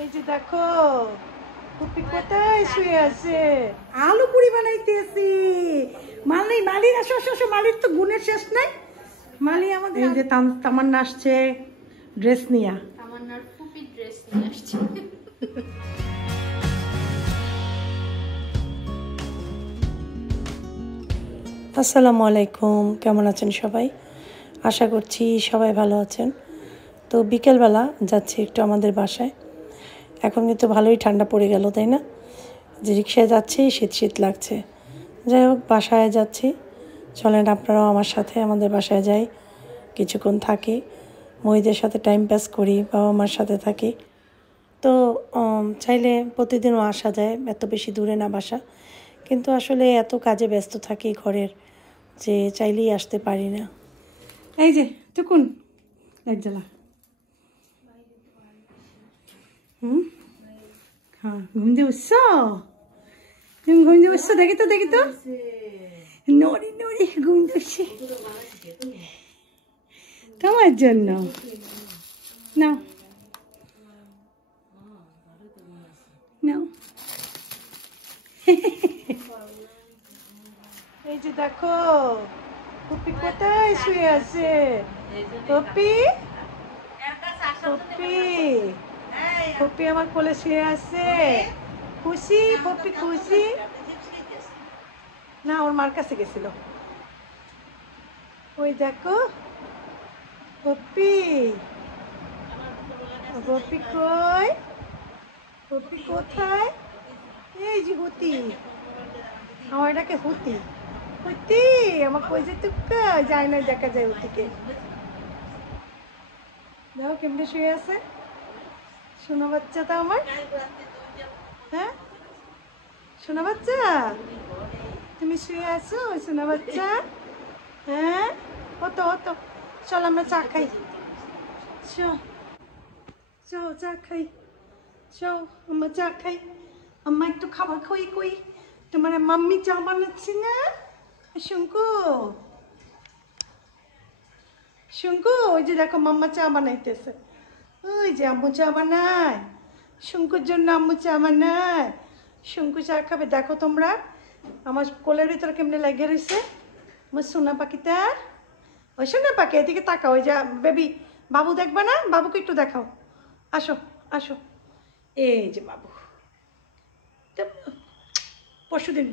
এই যে দেখো পুপি কোথায় শুয়ে আছে, আলু পুরি বানাইতেছি। মালি মালি আসো আসো আসো, মালির তো গুণের শেষ নাই। মালি আমাদের এই যে তামান্না আসছে ড্রেস নিয়া, তামান্নার পুপি ড্রেস নিয়ে আসছে। আসসালামু আলাইকুম, কেমন আছেন সবাই? আশা করছি সবাই ভালো আছেন। তো বিকেলবেলা যাচ্ছি একটু আমাদের বাসায়। এখন কিন্তু ভালোই ঠান্ডা পড়ে গেল, তাই না? যে রিক্সায় যাচ্ছি, শীত শীত লাগছে। যাই হোক, বাসায় যাচ্ছি। চলেন আপনারাও আমার সাথে আমাদের বাসায় যাই, কিছুক্ষণ থাকি, মহিদের সাথে টাইম পাস করি, বাবা মার সাথে থাকি। তো চাইলে প্রতিদিনও আসা যায়, এত বেশি দূরে না বাসা, কিন্তু আসলে এত কাজে ব্যস্ত থাকি ঘরের যে চাইলেই আসতে পারি না। এই যে টুকুন এক জ্বালা, হ্যাঁ ঘুম দিয়ে উঠছ, তুমি ঘুম দিয়ে উঠছ, দেখি তো দেখি তো, নড়ি নড়ি ঘুম দিচ্ছে তোমার জন্য। নাও নাও। এই যে দেখো পুপি কোথায় শুয়ে আছে, পপি পপি পপি আমার কোলে শুয়ে আছে। খুশি পপি খুশি না, ওর মার কাছে গেছিল। ওই দেখো পপি, পপি কই, পপি কোথায়? এই যে হুতি, আমার এটাকে হুতি, হুতি আমার কই যে টুকা যায় না, দেখা যায় হুতিকে। দেখো কেমনে শুয়ে আছে, শোনো বাচ্চাটা আমার। হ্যাঁ শোনো বাচ্চা, তুমি শুয়ে আছো শোনো বাচ্চা? হ্যাঁ হতো হতো, চল আমরা চা খাই, চো চো চা খাই, চো আমরা চা খাই। আম্মা একটু খাবার খাই, কই তোমার মাম্মি চা বানাচ্ছে না? শঙ্কু শঙ্কু, ওই যে দেখো মাম্মা চা বানাইতেছে, ওই যে আম্মু চা বানায়, শঙ্কুর জন্য আম্মু চা বানায়। শঙ্কু চা খাবে, দেখো তোমরা আমার কোলের ভিতরে কেমনে লেগে রয়েছে আমার সোনা পাখিটা। ওই সোনা পাখি এদিকে তাকাও, ওই যে বেবি বাবু দেখবা না, বাবুকে একটু দেখাও, আসো আসো। এই যে বাবু, তো পরশুদিন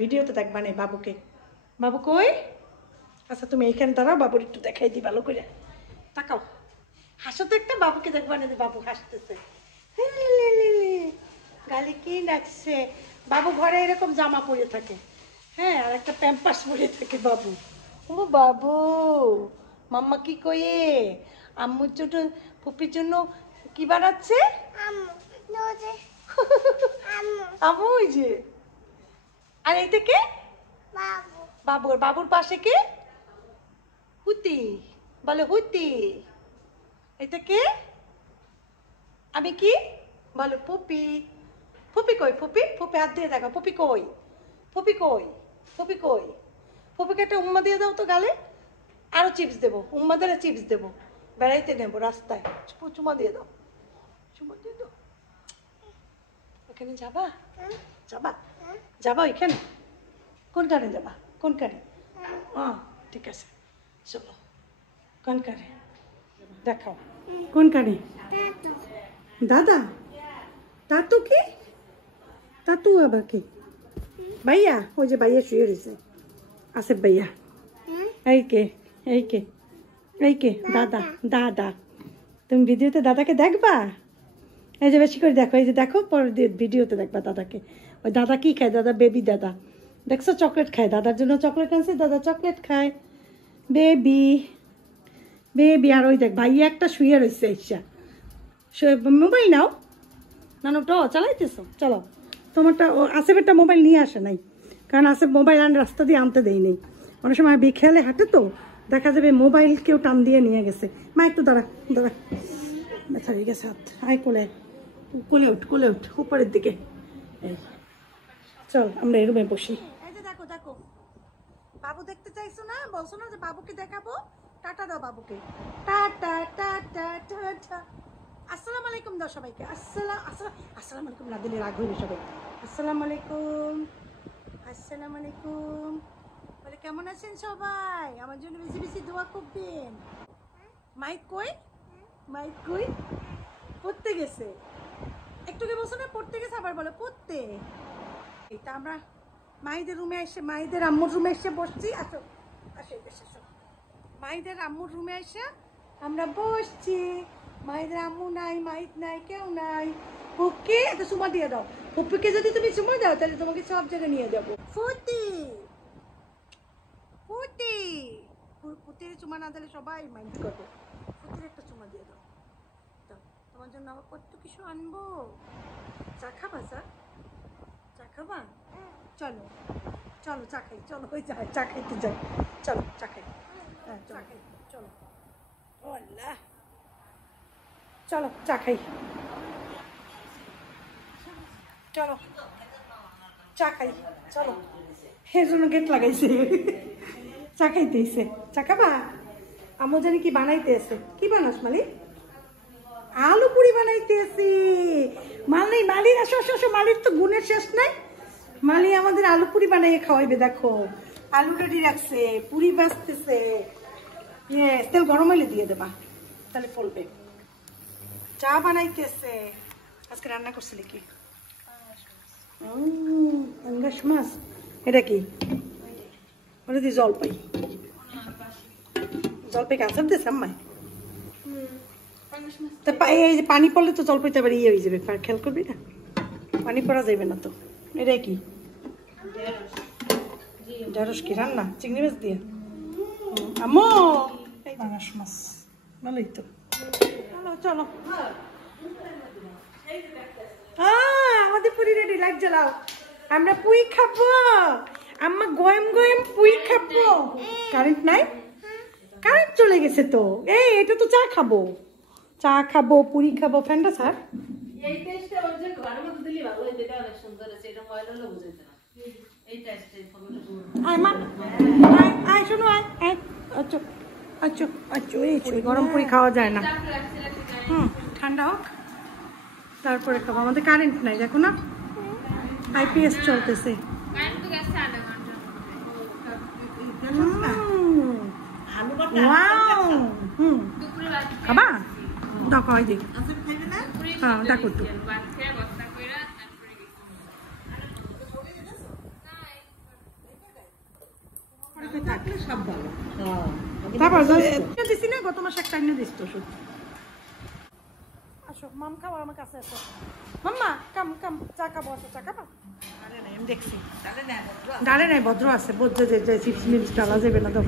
ভিডিওতে দেখবা না বাবুকে, বাবু কই? আচ্ছা তুমি এইখানে দাঁড়াও, বাবুর একটু দেখাই দিই ভালো করে, তাকাও, হাসো তো একটা, বাবুকে দেখবা না, বাবু হাসতেছে, গালি কি নাচছে। বাবু ঘরে এরকম জামা পরে থাকে, হ্যাঁ, আর একটা প্যাম্পাস পরে থাকে বাবু। ও বাবু, মাম্মা কি কয়ে আম্মুর জন্য পুপির জন্য কি বানাচ্ছে? আম্মু ওই যে, আর এই থেকে বাবুর বাবুর পাশে কে? হুতি, বলে হুতি। এটা কে? আমি কি বলো? পুপি। ফুপি কই? ফুপি ফুপি হাত দিয়ে দেখো, ফুপি কই? ফুপি কই? ফুপি কই? ফুপিকে একটা উম্মা দিয়ে দাও তো গালে, আরো চিপস দেবো, উম্মা দিলে চিপস দেবো, বেড়াইতে নেবো রাস্তায়, চুমা দিয়ে দাও, চুমা দিয়ে দাও। ওখানে যাবা? যাবা? যাবা ওইখানে? কোন কারে যাবা? কোন কারে? হ্যাঁ ঠিক আছে, চলো। কোন কারে দেখাও, কোন কারে? দাদা? তাতু কি? তাতু আবার কি? ভাইয়া, ওই যে ভাইয়া শুয়ে রয়েছে, আসিফ ভাইয়া। এই কে? এই কে? এই কে? দাদা। দাদা, তুমি ভিডিওতে দাদাকে দেখবা? এই যে বেশি করে দেখো, এই যে দেখো, পরে ভিডিওতে দেখবা দাদাকে। ওই দাদা কি খায়? দাদা বেবি দাদা, দেখছো চকলেট খায়, দাদার জন্য চকলেট আনছে, দাদা চকলেট খায়, বেবি বেবি। আর ওই দেখ ভাইয়া একটা শুয়ে রয়েছে, ইচ্ছা মোবাইল নাও, নানুটা চালাইতেছো, চলো। তোমারটা আসিফেরটা মোবাইল নিয়ে আসে নাই, কারণ আসিফ মোবাইল রাস্তা দিয়ে আনতে দেই নেই। অনেক সময় বিকেলে হাঁটে তো দেখা যাবে মোবাইল কেউ টান দিয়ে নিয়ে গেছে। মা একটু দাঁড়া দাঁড়া, ব্যথা হয়ে গেছে হাত, আয় কোলে, কোলে উঠ, কোলে উঠ উপরের দিকে। এই চল আমরা এই রুমে বসি। এই যে দেখো দেখো, বাবু দেখতে চাইছো না? বলছো না যে বাবুকে দেখাবো, টাটা দাও বাবুকে, টাটা টাটা টাটা। আসসালামু আলাইকুম দাও সবাইকে। আসসালামু আলাইকুম না দিলে রাগ হইবে সবাই। আসসালামু আলাইকুম, আসসালামু আলাইকুম। বলে কেমন আছেন সবাই? আমার জন্য বেশি বেশি দোয়া করবেন। মাইক কই? মাইক কই? পড়তে গেছে। একটুকে বলছো না পড়তে গেছে, আবার বলে পড়তে। এটা আমরা মাইদের রুমে এসে, মাইদের আম্মুর রুমে এসে বসছি। আসো আসো এসে আসো। মাইদের আম্মুর রুমে এসে আমরা বসছি। মাইদের আম্মু নাই, মাইদ নাই, কেউ নাই। ওকে একটা চুমা দিয়ে দাও। পপ্পুকে যদি তুমি চুমা দাও তাহলে তোমাকে সব জায়গায় নিয়ে যাবো। ফুটি ফুটি, ফুটির চুমা না দিলে সবাই মাইন্ড করবে। ফুটির একটা চুমা দিয়ে দাও। দাও, তোমার জন্য আবার কত কিছু আনবো। চা খাবা? চা খাবা? চলো চলো চা খাই, চলো ওই যাই চা খাইতে যাই। চলো চা খাই। হ্যাঁ চা খাই, চলো। আল্লাহ, চলো চা খাই, চলো চা খাই, চলো। এর জন্য গেট লাগাইছে, চা খাইতে এসে। চা খাবা? আমও জানি কি বানাইতে এসে। কি বানাস মালি? আলু পুরি বানাইতে এসে। মালি মালির আসো আসো আসো, মালির তো গুণের শেষ নাই। মালি আমাদের আলু পুরি বানাইয়ে খাওয়াইবে। দেখো আলু রেডি রাখছে, পুরি বাজতেছে। তেল গরম হইলে দিয়ে দেবা, তাহলে ফলবে। চা বানাইতেছে। আজকে রান্না করছিলি কি? পাঙ্গাস মাছ। এটা কি? ওটা দিয়ে জলপাই। জলপাই আচার দিয়েছে আম্মায়? তা এই যে পানি পড়লে তো জলপাইতে আবার ইয়ে হয়ে যাবে, খেয়াল করবি না? পানি পড়া যাবে না তো। এটা কি? ঢেঁড়স কি রান্না? চিংড়ি মাছ দিয়ে? আম্মু এই পাঙ্গাস মাছ ভালোই তো। চলো চলো, আমাদের পুরি রেডি। লাইট জ্বালাও, আমরা পুই খাবো। আম্মা গয়ম গয়ম পুই খাবো। কারেন্ট নাই? কারেন্ট চলে গেছে তো। এই এটা তো চা খাবো, চা খাবো, পুরি খাবো। ফ্যানটা স্যার এই টেস্টে ওর যে ঘরের মধ্যে দিলি ভালো হইতো, এটা অনেক সুন্দর আছে। এটা ময়লা হলে বুঝাইতে না। এই টেস্টে আয় মা, আয় শোনো, আয় আয়। আচ্ছা আচ্ছা আচ্ছা, এই গরম পুরি খাওয়া যায় না। ঠান্ডা হোক তারপরে খাবো। আমাদের কারেন্ট নাই, দেখো না, আইপিএস চলতেছে। খাবা? দাও খাওয়াই দিই। হ্যাঁ দেখো একটু। তারপর দিছি না, গত মাসে একটা এনে দিস তো শুধু। আসো মাম খাও, আমার কাছে আসো। মাম্মা কাম কাম, চা খাবো। আসো চা খাবা? আমি দেখছি ডালে নাই, ভদ্র আছে। ভদ্র যে চিপস মিপস ডালা যাবে না। দাও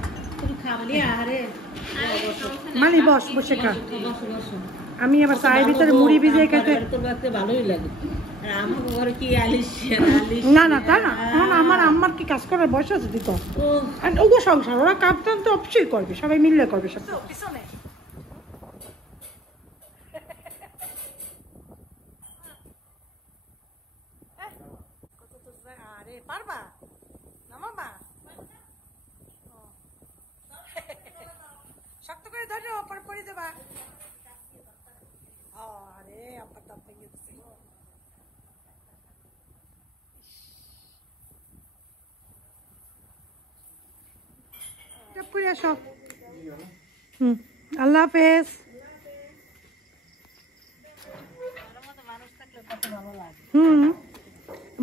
মালি, বস বসে খা। আমি আবার চায়ের ভিতরে মুড়ি ভিজিয়ে খেতে ভালোই লাগে। না না তা না, আমার আম্মার কি কাজ করার বয়স আছে দিত? ওগো সংসার, ওরা কাজ টান তো অবশ্যই করবে, সবাই মিললে করবে সব। পিছনে আরে পারবা না মামা? শক্ত করে ধরো, পরে পরে দেবা। আরে আব্বা তাপ ভেঙে দিচ্ছে। করে আসো। আল্লাহ হাফেজ।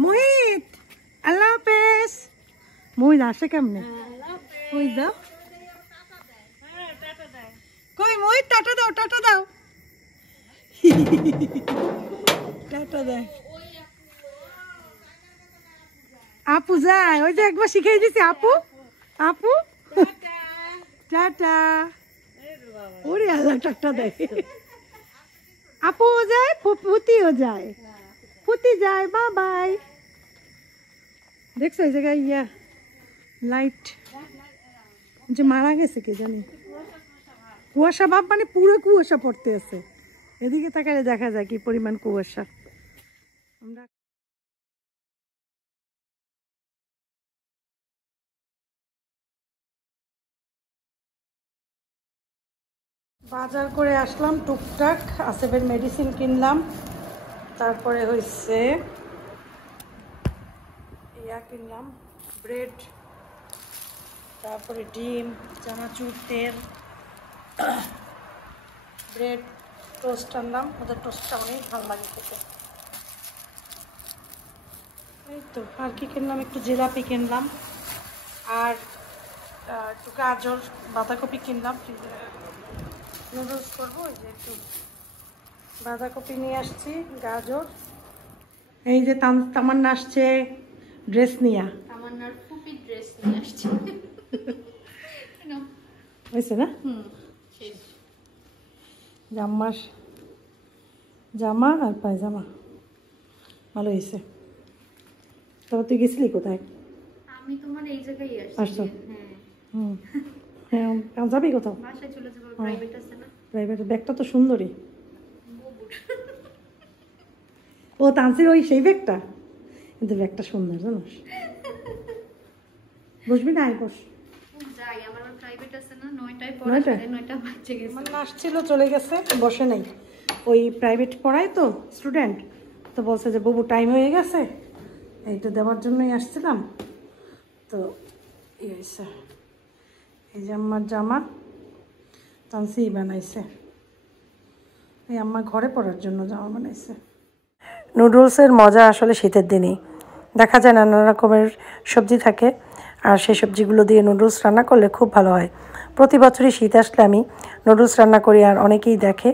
মোহিত আল্লাহ হাফেজ। মোহিত আসে কেমনে? ওই দাও কই মোহিত, টাটা দাও, টাটা দাও। টাটা দেয়। আপু যায়, ওই যে একবার শিখিয়ে দিছি। আপু আপু টাটা। ওরে আল্লাহ টাটা দেয়। আপুও যায়, ফুতিও যায়, ফুতি যায়। বা বাই। দেখছো এই জায়গায় ইয়া লাইট যে মারা গেছে কে জানি। কুয়াশা ভাব, মানে পুরো কুয়াশা পড়তে আছে। এদিকে তাকালে দেখা যায় কি পরিমাণ কুয়াশা। আমরা বাজার করে আসলাম টুকটাক, আসেবের মেডিসিন কিনলাম, তারপরে হচ্ছে ইয়া কিনলাম ব্রেড, তারপরে ডিম, চানাচুর, তেল, ব্রেড, টোস্ট আনলাম। ওদের টোস্টটা অনেক ভালো লাগে খেতে। এই তো আর কি কিনলাম, একটু জিলাপি কিনলাম, আর একটু গাজর বাঁধাকপি কিনলাম। নুডলস করবো, ওই যে একটু বাঁধাকপি নিয়ে আসছি, গাজর। এই যে তামান্না আসছে ড্রেস নিয়া, তামান্নার ফুপির ড্রেস নিয়ে আসছি। হয়েছে না? শেষ। জাম্মার জামা আর পায়জামা ভালো হয়েছে। তবে তুই গেছিলি কোথায়? আমি তোমার এই জায়গায় আসছো? আসছি। হ্যাঁ, হ্যাঁ, যাবি কোথাও? বাসায় চলে যাবো, প্রাইভেট আছে না। প্রাইভেট ব্যাগটা তো সুন্দরী। ও তানসির ওই সেই ব্যাগটা, কিন্তু ব্যাগটা সুন্দর জানোস। বসবি না? আয় বস। যাই, আমার প্রাইভেট আছে না, 9টায় পড়া, 9টায়? 9:30 বাজে গেছে। আমার আসছিল, চলে গেছে, বসে নাই। ওই প্রাইভেট পড়ায় তো স্টুডেন্ট, তো বলছে যে বাবু টাইম হয়ে গেছে, এইটা দেওয়ার জন্যই আসছিলাম। তো এই হয়েছে, এই যে আমার জামা তানসি বানাইছে, এই আমার ঘরে পড়ার জন্য জামা বানাইছে। নুডলসের মজা আসলে শীতের দিনেই দেখা যায়, নানা রকমের সবজি থাকে, আর সেই সবজিগুলো দিয়ে নুডলস রান্না করলে খুব ভালো হয়। প্রতি বছরই শীত আসলে আমি নুডলস রান্না করি, আর অনেকেই দেখে,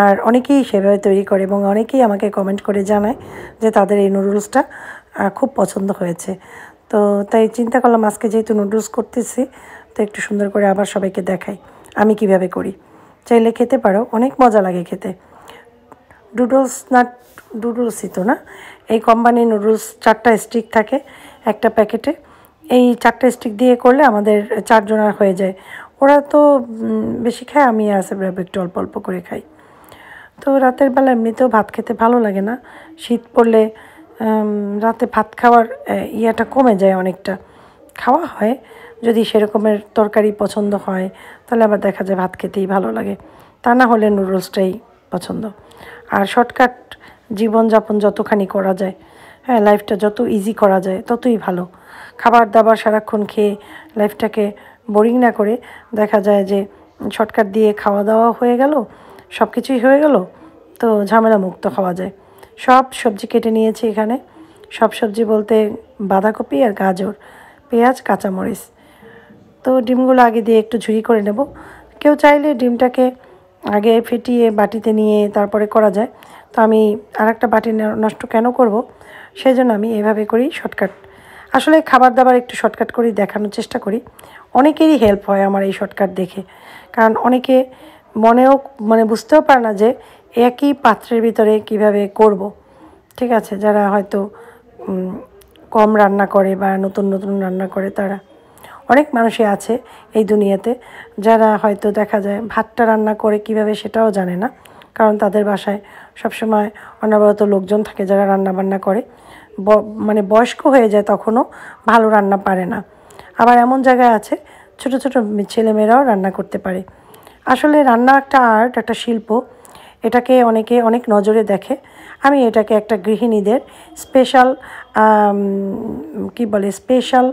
আর অনেকেই সেভাবে তৈরি করে, এবং অনেকেই আমাকে কমেন্ট করে জানায় যে তাদের এই নুডলসটা খুব পছন্দ হয়েছে। তো তাই চিন্তা করলাম আজকে যেহেতু নুডলস করতেছি, তো একটু সুন্দর করে আবার সবাইকে দেখাই আমি কিভাবে করি। চাইলে খেতে পারো, অনেক মজা লাগে খেতে। ডুডলসই তো না, এই কোম্পানির নুডলস 4টা স্টিক থাকে একটা প্যাকেটে। এই 4টা স্টিক দিয়ে করলে আমাদের 4 জনের হয়ে যায়। ওরা তো বেশি খায়, আমি আর আসেফ একটু অল্প অল্প করে খাই। তো রাতের বেলা এমনিতেও ভাত খেতে ভালো লাগে না, শীত পড়লে রাতে ভাত খাওয়ার ইয়াটা কমে যায় অনেকটা। খাওয়া হয় যদি সেরকমের তরকারি পছন্দ হয়, তাহলে আবার দেখা যায় ভাত খেতেই ভালো লাগে, তা না হলে নুডলসটাই পছন্দ। আর শর্টকাট জীবনযাপন যতখানি করা যায়, হ্যাঁ, লাইফটা যত ইজি করা যায় ততই ভালো। খাবার দাবার সারাক্ষণ খেয়ে লাইফটাকে বোরিং না করে দেখা যায় যে শর্টকাট দিয়ে খাওয়া দাওয়া হয়ে গেল, সব কিছুই হয়ে গেল, তো ঝামেলা মুক্ত হওয়া যায়। সব সবজি কেটে নিয়েছি এখানে, সব সবজি বলতে বাঁধাকপি আর গাজর, পেঁয়াজ, কাঁচামরিচ। তো ডিমগুলো আগে দিয়ে একটু ঝুরি করে নেব। কেউ চাইলে ডিমটাকে আগে ফেটিয়ে বাটিতে নিয়ে তারপরে করা যায়, তো আমি আরেকটা বাটি নষ্ট কেন করব, সেই জন্য আমি এভাবে করি শর্টকাট। আসলে খাবার দাবার একটু শর্টকাট করেই দেখানোর চেষ্টা করি। অনেকেরই হেল্প হয় আমার এই শর্টকাট দেখে, কারণ অনেকে বুঝতেও পারে না যে একই পাত্রের ভিতরে কিভাবে করব। ঠিক আছে, যারা হয়তো কম রান্না করে বা নতুন নতুন রান্না করে, তারা অনেক মানুষই আছে এই দুনিয়াতে যারা হয়তো দেখা যায় ভাতটা রান্না করে কিভাবে সেটাও জানে না, কারণ তাদের বাসায় সবসময় অনবরত লোকজন থাকে যারা রান্না বান্না করে, বয়স্ক হয়ে যায় তখনও ভালো রান্না পারে না। আবার এমন জায়গায় আছে ছোট ছোট ছেলেমেয়েরাও রান্না করতে পারে। আসলে রান্না একটা আর্ট, একটা শিল্প, এটাকে অনেকে অনেক নজরে দেখে। আমি এটাকে একটা গৃহিণীদের স্পেশাল স্পেশাল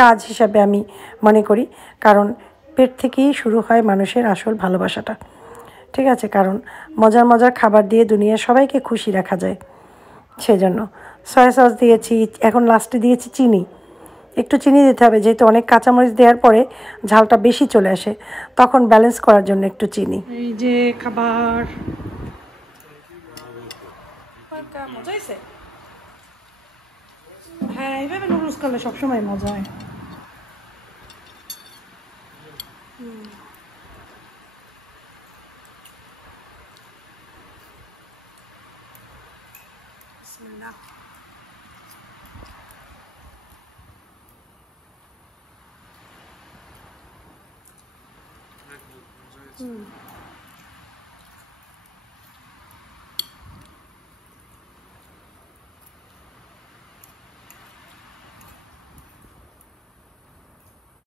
কাজ হিসাবে আমি মনে করি, কারণ পেট থেকেই শুরু হয় মানুষের আসল ভালোবাসাটা। ঠিক আছে, কারণ মজার মজার খাবার দিয়ে দুনিয়ার সবাইকে খুশি রাখা যায়। সেজন্য সয়া সস দিয়েছি, এখন লাস্টে দিয়েছি চিনি। একটু চিনি দিতে হবে, যেহেতু অনেক কাঁচামরিচ দেওয়ার পরে ঝালটা বেশি চলে আসে, তখন ব্যালেন্স করার জন্য একটু চিনি। এই যে খাবার মজা হয়েছে। হ্যাঁ, এইভাবে নুডলস করলে সবসময় মজা হয়। বিসমিল্লাহ।